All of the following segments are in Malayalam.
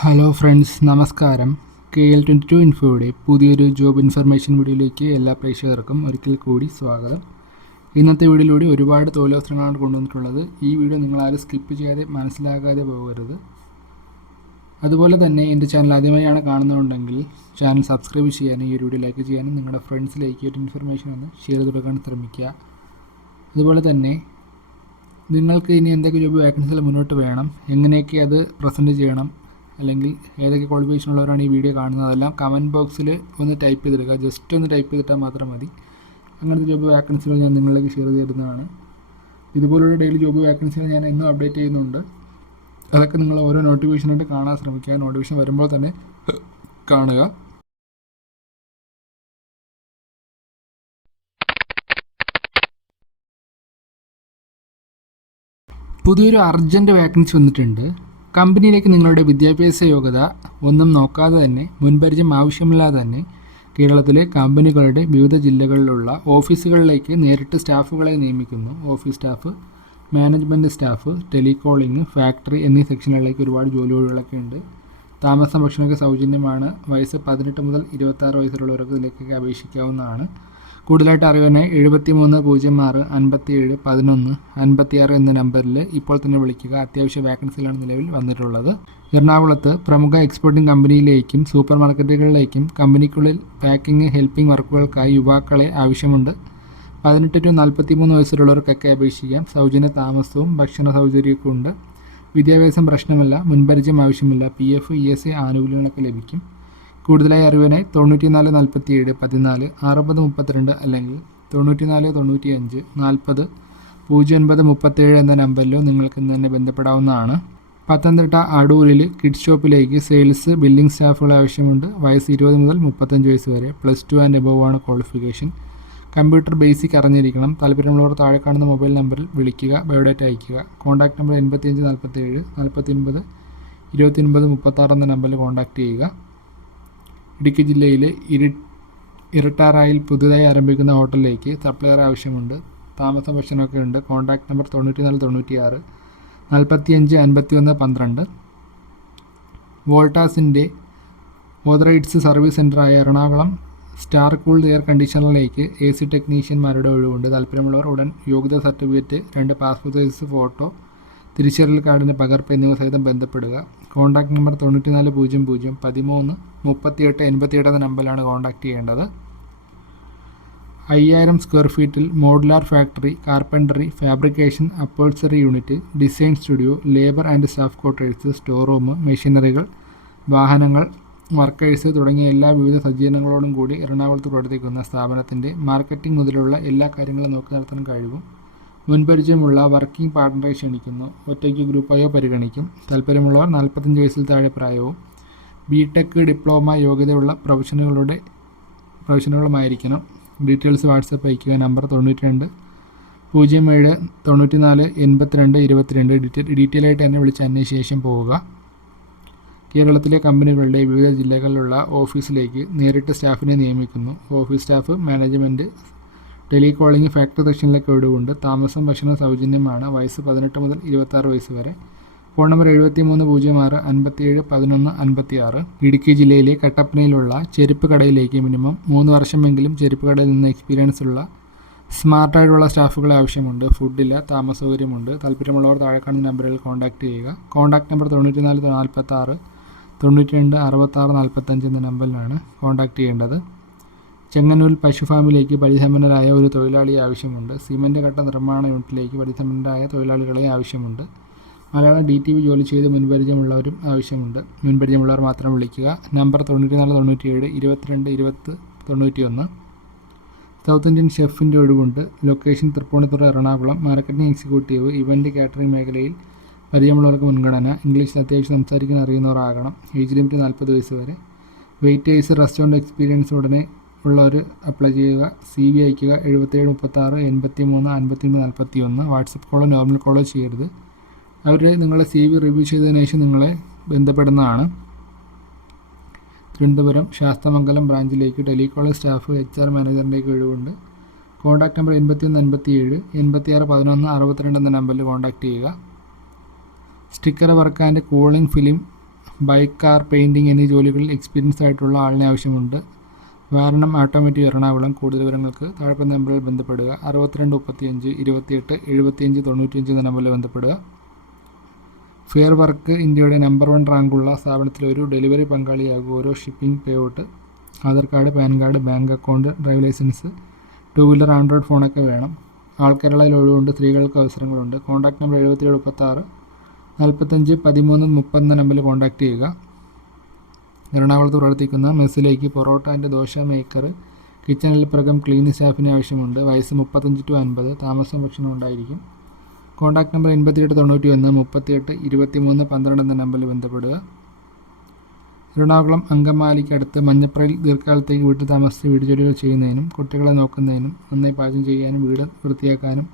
ഹലോ ഫ്രണ്ട്സ് നമസ്കാരം. കെ എൽ ട്വന്റി ടു ഇൻഫോയുടെ പുതിയൊരു ജോബ് ഇൻഫർമേഷൻ വീഡിയോയിലേക്ക് എല്ലാ പ്രേക്ഷകർക്കും ഒരിക്കൽ കൂടി സ്വാഗതം. ഇന്നത്തെ വീഡിയോയിലൂടെ ഒരുപാട് തൊഴിലവസരങ്ങളാണ് കൊണ്ടുവന്നിട്ടുള്ളത്. ഈ വീഡിയോ നിങ്ങളാരും സ്കിപ്പ് ചെയ്യാതെ മനസ്സിലാകാതെ പോകരുത്. അതുപോലെ തന്നെ എന്റെ ചാനൽ ആദ്യമായാണ് കാണുന്നുണ്ടെങ്കിൽ ചാനൽ സബ്സ്ക്രൈബ് ചെയ്യാനും ഈ ഒരു വീഡിയോ ലൈക്ക് ചെയ്യാനും നിങ്ങളുടെ ഫ്രണ്ട്സിലേക്ക് ഒരു ഇൻഫർമേഷൻ ഒന്ന് ഷെയർ ചെയ്ത് കൊടുക്കാൻ ശ്രമിക്കുക. അതുപോലെ തന്നെ നിങ്ങൾക്ക് ഇനി എന്തൊക്കെ ജോബ് വാക്കൻസികൾ മുന്നോട്ട് വേണം എങ്ങനെയൊക്കെ അത് പ്രസന്റ് ചെയ്യണം അല്ലെങ്കിൽ ഏതൊക്കെ ക്വാളിഫിക്കേഷൻ ഉള്ളവരാണ് ഈ വീഡിയോ കാണുന്നത് അതെല്ലാം കമന്റ് ബോക്സിൽ ഒന്ന് ടൈപ്പ് ചെയ്തെടുക്കുക. ജസ്റ്റ് ഒന്ന് ടൈപ്പ് ചെയ്തിട്ടാൽ മാത്രം മതി. അങ്ങനത്തെ ജോബ് വാക്കൻസികൾ ഞാൻ നിങ്ങളിലേക്ക് ഷെയർ ചെയ്തിരുന്നതാണ് ഇതുപോലുള്ള ഡെയിലി ജോബ് വാക്കൻസികൾ ഞാൻ എന്നും അപ്ഡേറ്റ് ചെയ്യുന്നുണ്ട്. അതൊക്കെ നിങ്ങൾ ഓരോ നോട്ടിഫിക്കേഷനായിട്ട് കാണാൻ ശ്രമിക്കുക. നോട്ടിഫിക്കേഷൻ വരുമ്പോൾ തന്നെ കാണുക. പുതിയൊരു അർജന്റ് വാക്കൻസി വന്നിട്ടുണ്ട്. കമ്പനിയിലേക്ക് നിങ്ങളുടെ വിദ്യാഭ്യാസ യോഗ്യത ഒന്നും നോക്കാതെ തന്നെ മുൻപരിചയം ആവശ്യമില്ലാതെ തന്നെ കേരളത്തിലെ കമ്പനികളുടെ വിവിധ ജില്ലകളിലുള്ള ഓഫീസുകളിലേക്ക് നേരിട്ട് സ്റ്റാഫുകളെ നിയമിക്കുന്നു. Office staff management staff telecalling factory എന്നീ സെക്ഷനുകളിലേക്ക് ഒരുപാട് ജോലി ഒഴിവുകളൊക്കെ ഉണ്ട്. താമസം ഭക്ഷണമൊക്കെ സൗജന്യമാണ്. വയസ്സ് പതിനെട്ട് മുതൽ ഇരുപത്താറ് വയസ്സുള്ളവർക്ക് ഇതിലേക്കൊക്കെ അപേക്ഷിക്കാവുന്നതാണ്. കൂടുതലായിട്ട് അറിയാൻ എഴുപത്തി മൂന്ന് പൂജ്യം ആറ് അൻപത്തി ഏഴ് പതിനൊന്ന് അൻപത്തിയാറ് എന്ന നമ്പറിൽ ഇപ്പോൾ തന്നെ വിളിക്കുക. അത്യാവശ്യ വാക്കൻസികളാണ് നിലവിൽ വന്നിട്ടുള്ളത്. എറണാകുളത്ത് പ്രമുഖ എക്സ്പോർട്ടിംഗ് കമ്പനിയിലേക്കും സൂപ്പർ മാർക്കറ്റുകളിലേക്കും കമ്പനിക്കുള്ളിൽ പാക്കിംഗ് ഹെൽപ്പിംഗ് വർക്കുകൾക്കായി യുവാക്കളെ ആവശ്യമുണ്ട്. പതിനെട്ട് ടു നാൽപ്പത്തി മൂന്ന് വയസ്സിലുള്ളവർക്കൊക്കെ അപേക്ഷിക്കാം. സൗജന്യ താമസവും ഭക്ഷണ സൗകര്യമൊക്കെ ഉണ്ട്. വിദ്യാഭ്യാസം പ്രശ്നമല്ല മുൻപരിചയം ആവശ്യമില്ല. P F E S A ആനുകൂല്യങ്ങളൊക്കെ ലഭിക്കും. കൂടുതലായി അറിവിനായി നാൽപ്പത്തി ഏഴ് പതിനാല് അറുപത് മുപ്പത്തിരണ്ട് അല്ലെങ്കിൽ തൊണ്ണൂറ്റി നാല് തൊണ്ണൂറ്റി അഞ്ച് നാൽപ്പത് പൂജ്യം ഒൻപത് മുപ്പത്തേഴ് എന്ന നമ്പറിലോ നിങ്ങൾക്ക് ഇന്ന് തന്നെ ബന്ധപ്പെടാവുന്നതാണ്. പത്തനംതിട്ട അടൂരിൽ കിഡ് ഷോപ്പിലേക്ക് സെയിൽസ് ബില്ലിംഗ് സ്റ്റാഫുകൾ ആവശ്യമുണ്ട്. വയസ്സ് ഇരുപത് മുതൽ മുപ്പത്തഞ്ച് വയസ്സ് വരെ പ്ലസ് ടു ആൻഡ് എബോവ് ആണ് ക്വാളിഫിക്കേഷൻ. കമ്പ്യൂട്ടർ ബേസിക് അറിഞ്ഞിരിക്കണം. താല്പര്യമുള്ളവർ താഴെ കാണുന്ന മൊബൈൽ നമ്പറിൽ വിളിക്കുക ബയോഡാറ്റ അയയ്ക്കുക. കോൺടാക്ട് നമ്പർ എൺപത്തിയഞ്ച് നാൽപ്പത്തി ഏഴ് നാൽപ്പത്തി ഒൻപത് ഇരുപത്തി ഒൻപത് മുപ്പത്താറ് എന്ന നമ്പറിൽ കോൺടാക്ട് ചെയ്യുക. ഇടുക്കി ജില്ലയിലെ ഇരി ഇരട്ടാറായിൽ പുതുതായി ആരംഭിക്കുന്ന ഹോട്ടലിലേക്ക് സപ്ലയർ ആവശ്യമുണ്ട്. താമസം ഭക്ഷണമൊക്കെ ഉണ്ട്. കോൺടാക്ട് നമ്പർ തൊണ്ണൂറ്റി നാല് തൊണ്ണൂറ്റി ആറ് നാൽപ്പത്തി അഞ്ച് അൻപത്തി ഒന്ന് പന്ത്രണ്ട്. വോൾട്ടാസിന്റെ ഓതറൈറ്റ്സ് സർവീസ് സെന്ററായ എറണാകുളം സ്റ്റാർ കൂൾ എയർ കണ്ടീഷണറിലേക്ക് എ സി ടെക്നീഷ്യന്മാരുടെ ഒഴിവുണ്ട്. താല്പര്യമുള്ളവർ ഉടൻ യോഗ്യതാ സർട്ടിഫിക്കറ്റ് രണ്ട് പാസ്പോർട്ട് സൈസ് ഫോട്ടോ തിരിച്ചറിയൽ കാർഡിന്റെ പകർപ്പ് എന്നിവ സഹിതം ബന്ധപ്പെടുക. കോൺടാക്ട് നമ്പർ തൊണ്ണൂറ്റി നാല് പൂജ്യം പൂജ്യം പതിമൂന്ന് മുപ്പത്തിയെട്ട് എൺപത്തിയെട്ട് എന്ന നമ്പറിലാണ് കോൺടാക്ട് ചെയ്യേണ്ടത്. അയ്യായിരം സ്ക്വയർ ഫീറ്റിൽ modular factory carpentry fabrication upholstery unit design studio labour and staff quarters store room മെഷീനറികൾ വാഹനങ്ങൾ വർക്കേഴ്സ് തുടങ്ങിയ എല്ലാ വിവിധ സജ്ജീകരണങ്ങളോടും കൂടി എറണാകുളത്ത് പ്രവർത്തിക്കുന്ന സ്ഥാപനത്തിന്റെ മാർക്കറ്റിംഗ് മുതലുള്ള എല്ലാ കാര്യങ്ങളും നോക്കി നടത്താൻ കഴിവും. മുൻപരിചയമുള്ള വർക്കിംഗ് പാർട്ട്ണറെ ക്ഷണിക്കുന്നു. ഒറ്റയ്ക്ക് ഗ്രൂപ്പായോ പരിഗണിക്കും. താല്പര്യമുള്ളവർ നാൽപ്പത്തഞ്ച് വയസ്സിൽ താഴെ പ്രായവും ബി ടെക് ഡിപ്ലോമ യോഗ്യതയുള്ള പ്രൊഫഷനുകളുടെ പ്രൊഫഷനുകളുമായിരിക്കണം ഡീറ്റെയിൽസ് വാട്സപ്പ് അയയ്ക്കുക. നമ്പർ തൊണ്ണൂറ്റി രണ്ട് പൂജ്യം ഏഴ് തൊണ്ണൂറ്റി നാല് എൺപത്തിരണ്ട് ഇരുപത്തിരണ്ട്. ഡീറ്റെയിൽ ഡീറ്റെയിൽ ആയിട്ട് എന്നെ വിളിച്ച് അന്വേഷിച്ച ശേഷം പോവുക. കേരളത്തിലെ കമ്പനികളുടെ വിവിധ ജില്ലകളിലുള്ള ഓഫീസിലേക്ക് നേരിട്ട് സ്റ്റാഫിനെ നിയമിക്കുന്നു. Office staff management telecalling factory സെക്ഷനിലേക്ക് ഒഴിവുണ്ട് താമസം ഭക്ഷണം സൗജന്യമാണ്. വയസ്സ് പതിനെട്ട് മുതൽ ഇരുപത്താറ് വയസ്സ് വരെ. ഫോൺ നമ്പർ എഴുപത്തി മൂന്ന് പൂജ്യം ആറ് അൻപത്തിയേഴ് പതിനൊന്ന് അൻപത്തി ആറ് ഇടുക്കി ജില്ലയിലെ കട്ടപ്പനയിലുള്ള ചെരുപ്പ് കടയിലേക്ക് മിനിമം മൂന്ന് വർഷമെങ്കിലും ചെരുപ്പ് കടയിൽ നിന്ന് എക്സ്പീരിയൻസ് ഉള്ള സ്മാർട്ടായിട്ടുള്ള സ്റ്റാഫുകളെ ആവശ്യമുണ്ട്. ഫുഡില്ല താമസ സൗകര്യമുണ്ട്. താല്പര്യമുള്ളവർ താഴെ കാണുന്ന നമ്പറിൽ കോൺടാക്റ്റ് ചെയ്യുക. കോൺടാക്ട് നമ്പർ തൊണ്ണൂറ്റി നാല് നാൽപ്പത്താറ് തൊണ്ണൂറ്റി രണ്ട് അറുപത്താറ് നാൽപ്പത്തഞ്ച് എന്ന നമ്പറിലാണ് കോൺടാക്ട് ചെയ്യേണ്ടത്. ചെങ്ങന്നൂർ പശു ഫാമിലേക്ക് പരിസമ്പന്നരായ ഒരു തൊഴിലാളിയെ ആവശ്യമുണ്ട്. സിമന്റ് കട്ട നിർമ്മാണ യൂണിറ്റിലേക്ക് പരിസമ്പന്നരായ തൊഴിലാളികളെ ആവശ്യമുണ്ട്. മലയാളം ഡി ടി വി ജോലി ചെയ്ത് മുൻപരിചയമുള്ളവരും ആവശ്യമുണ്ട്. മുൻപരിചയമുള്ളവർ മാത്രം വിളിക്കുക. നമ്പർ തൊണ്ണൂറ്റി നാല് തൊണ്ണൂറ്റി ഏഴ് ഇരുപത്തിരണ്ട് ഇരുപത്ത് തൊണ്ണൂറ്റി ഒന്ന് സൗത്ത് ഇന്ത്യൻ ഷെഫിന്റെ ഒഴിവുണ്ട്. Location Tripunithura Ernakulam. Marketing executive event catering മേഖലയിൽ പരിചയമുള്ളവർക്ക് മുൻഗണന. ഇംഗ്ലീഷിൽ അത്യാവശ്യം സംസാരിക്കാൻ അറിയുന്നവരാകണം ഏജ് ലിമിറ്റ് നാൽപ്പത് വയസ്സ് വരെ. വെയിറ്റേഴ്സ് റെസ്റ്റോറന്റ് എക്സ്പീരിയൻസ് ഉടനെ ഉള്ളവർ അപ്ലൈ ചെയ്യുക സി വി അയക്കുക എഴുപത്തേഴ് മുപ്പത്താറ് എൺപത്തി മൂന്ന് അൻപത്തി മൂന്ന് നാൽപ്പത്തി ഒന്ന് വാട്സപ്പ് കോളോ നോർമൽ കോളോ ചെയ്യരുത്. അവർ നിങ്ങളെ സി വി റിവ്യൂ ചെയ്തതിനു ശേഷം നിങ്ങളെ ബന്ധപ്പെടുന്നതാണ്. തിരുവനന്തപുരം ശാസ്തമംഗലം ബ്രാഞ്ചിലേക്ക് ടെലികോളർ സ്റ്റാഫ് എച്ച് ആർ മാനേജറിന്റെയൊക്കെ ഒഴിവുണ്ട്. കോൺടാക്ട് നമ്പർ എൺപത്തി ഒന്ന് എൺപത്തി ഏഴ് എൺപത്തി ആറ് പതിനൊന്ന് അറുപത്തിരണ്ട് എന്ന നമ്പറിൽ കോൺടാക്ട് ചെയ്യുക. Sticker work and cooling film bike car painting എന്നീ ജോലികളിൽ എക്സ്പീരിയൻസ് ആയിട്ടുള്ള ആളിനെ ആവശ്യമുണ്ട്. വാരണം ഓട്ടോമാറ്റിക് എറണാകുളം കൂടുതൽ വിവരങ്ങൾക്ക് താഴെ നമ്പറിൽ ബന്ധപ്പെടുക. അറുപത്തിരണ്ട് മുപ്പത്തിയഞ്ച് ഇരുപത്തിയെട്ട് എഴുപത്തിയഞ്ച് തൊണ്ണൂറ്റിയഞ്ച് എന്ന നമ്പറിൽ ബന്ധപ്പെടുക. ഫെയർ വർക്ക് ഇന്ത്യയുടെ നമ്പർ വൺ റാങ്കുള്ള സ്ഥാപനത്തിൽ ഒരു ഡെലിവറി പങ്കാളിയാകും ഓരോ shipping pay out Aadhaar card PAN card bank account drive licence two wheeler Android ഫോണൊക്കെ വേണം. ആൾ കേരളയിൽ ഒഴിവുണ്ട് സ്ത്രീകൾക്ക് അവസരങ്ങളുണ്ട്. കോൺടാക്ട് നമ്പർ എഴുപത്തിയേഴ് മുപ്പത്താറ് നാൽപ്പത്തഞ്ച് പതിമൂന്ന് മുപ്പത്തൊന്ന് നമ്പറിൽ കോൺടാക്ട് ചെയ്യുക. എറണാകുളത്ത് പ്രവർത്തിക്കുന്ന മെസ്സിലേക്ക് പൊറോട്ട ആൻഡ് ദോശ മേക്കർ കിച്ചണിൽ പ്രകം ക്ലീനിങ് സ്റ്റാഫിന് ആവശ്യമുണ്ട്. വയസ്സ് മുപ്പത്തഞ്ച് ടു അൻപത്. താമസം ഭക്ഷണം ഉണ്ടായിരിക്കും. കോൺടാക്ട് നമ്പർ എൺപത്തിയെട്ട് തൊണ്ണൂറ്റി ഒന്ന് മുപ്പത്തിയെട്ട് ഇരുപത്തി മൂന്ന് പന്ത്രണ്ട് എന്ന നമ്പറിൽ ബന്ധപ്പെടുക. എറണാകുളം അങ്കമാലിക്കടുത്ത് മഞ്ഞപ്രയിൽ ദീർഘകാലത്തേക്ക് വീട്ടിൽ താമസിച്ച് വീട് ജോലികൾ ചെയ്യുന്നതിനും കുട്ടികളെ നോക്കുന്നതിനും നന്നായി പാചകം ചെയ്യാനും വീട് വൃത്തിയാക്കാനും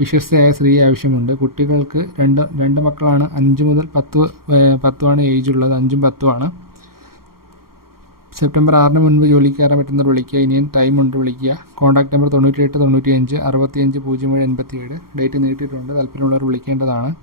വിശ്വസ്തയായ സ്ത്രീ ആവശ്യമുണ്ട്. കുട്ടികൾക്ക് രണ്ട് രണ്ട് മക്കളാണ് അഞ്ച് മുതൽ പത്ത് പത്തുമാണ് ഏജ് ഉള്ളത്. അഞ്ചും പത്തുമാണ്. സെപ്റ്റംബർ ആറിന് മുൻപ് ജോലിക്ക് കയറാൻ പറ്റുന്നവർ വിളിക്കുക. ഇനിയും ടൈം ഉണ്ട് വിളിക്കുക. കോൺടാക്ട് നമ്പർ തൊണ്ണൂറ്റി എട്ട് തൊണ്ണൂറ്റി അഞ്ച് അറുപത്തി അഞ്ച് പൂജ്യം ഏഴ് എൺപത്തി ഏഴ് ഡേറ്റ് നീട്ടിയിട്ടുണ്ട്. താല്പര്യമുള്ളവർ വിളിക്കേണ്ടതാണ്.